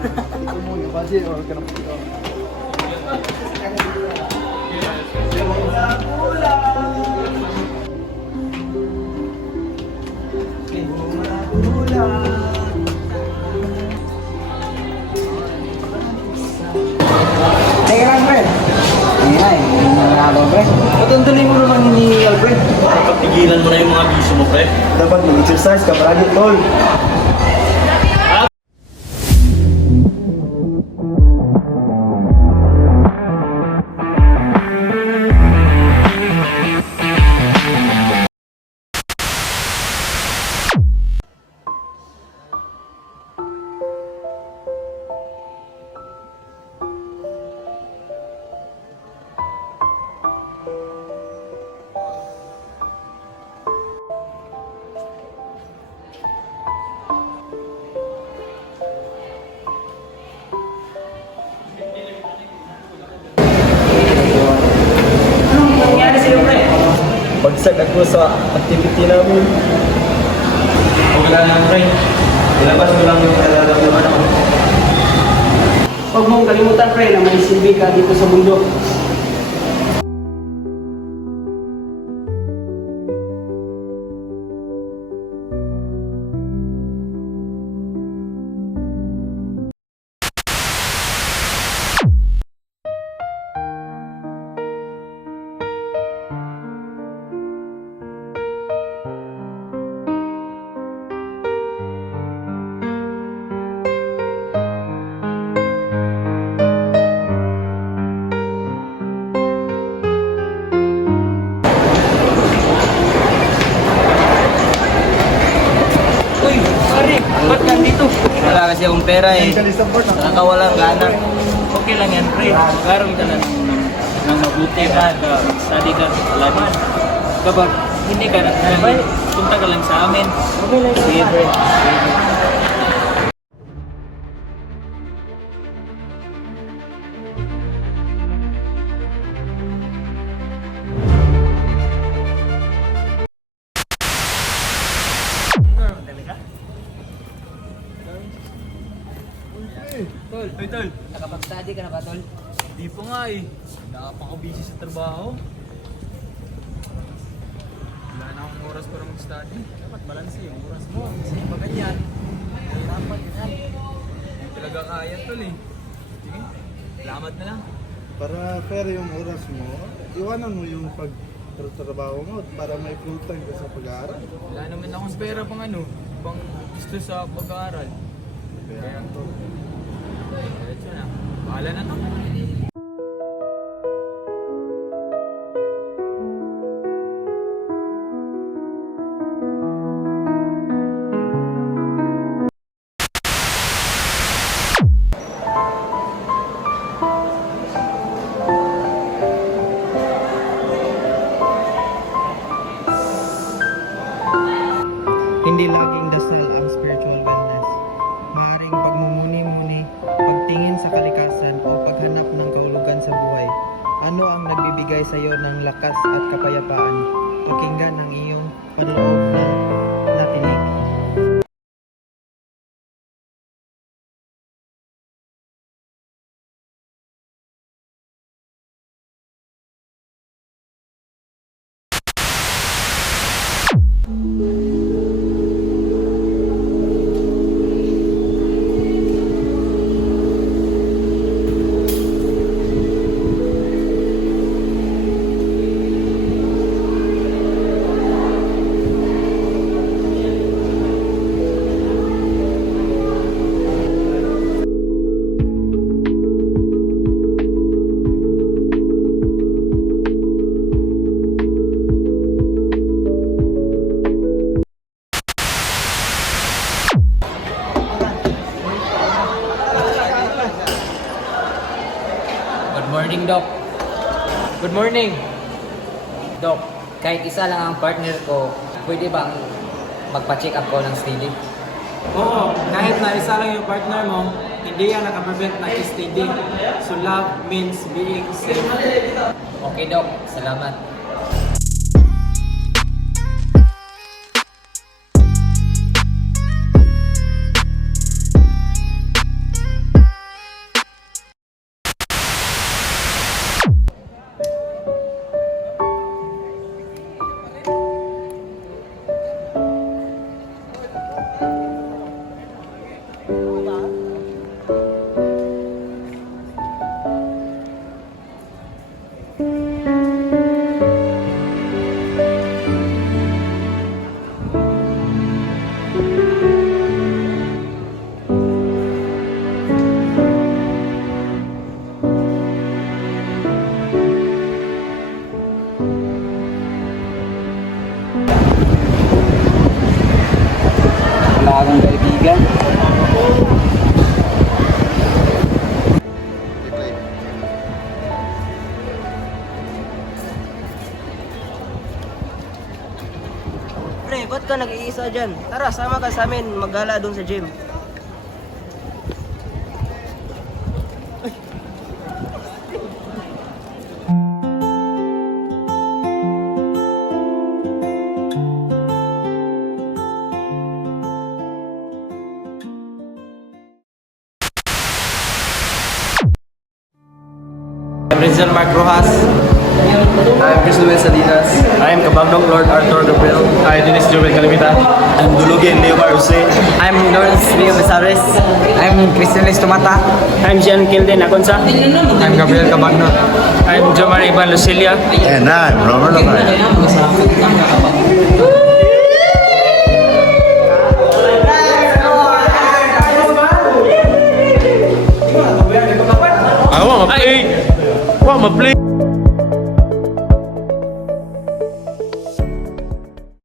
Ito mo yung budget or ka na po ito. Teka lang, pre. Ayan, nanalo, pre. Patuntuloy mo naman hinihingi, pre. Dapat tigilan mo na yung mga bisyo mo, pre. Dapat mag-exercise ka palagi, tol. Anong nangyari sa'yo, pre? Bagsak ako sa activity namin. Wala lang, pre. Ilabas mo lang yung nararamdaman ako. Huwag mong kalimutan, pre, na may silbi ka dito sa mundo. Uy, pare, ba't nandito? Wala kasi akong pera eh. Mentally support na. Nakakawalang gana. Okay lang yan, pre. Magkaroon ka ng mabuti ka, study ka, alaman. Kapag hindi ka na, punta ka lang sa amin. Okay lang, Sige, pre. Tol, ay tol. Nakapag-study ka na ba, tol? Di pa nga eh. Nakapaka-busy sa trabaho. Wala na akong oras para mag-study. Dapat balance yung oras mo. Kasi pag ganyan, hirapan yan. Hindi talaga kaya tol eh. Sige, salamat na lang. Para fair yung oras mo, iwanan mo yung pagtrabaho mo para may full time ka sa pag-aaral. Wala naman akong pera pang ano, pang gusto sa pag-aaral. Kaya to. Diretso na. Bahala na to. Hindi laging dasal ang spiritual wellness. Maaaring pagmumuni-muni, pagtingin sa kalikasan o paghanap ng kahulugan sa buhay. Ano ang nagbibigay sa iyo ng lakas at kapayapaan? Pakinggan ang iyong panloob na natinig. Good morning, Doc. Good morning. Doc, kahit isa lang ang partner ko, pwede bang magpa-check up ko ng steady? Oo, kahit na isa lang yung partner mo, hindi yan nakaprevent na STD. So love means being safe. Okay, Doc. Salamat. Wala akong kaibigan. Pre, ba't ka nag-iisa dyan? Tara, sama ka sa amin, maggala doon sa gym. I'm Rizal Mark Rojas. I'm Chris Luis Salinas. I am Kabagdong Lord Arthur Gabriel. I Dennis Joel Calimita. I'm Dulugin Leomar Jose. I'm Lawrence Rio Besares. I'm Christian Listomata. I'm Jean Kilden Aconsa. I'm Gabriel Cabagno. I'm Jomar Ivan Lucilia. And I'm Robert Lamar. I want to play.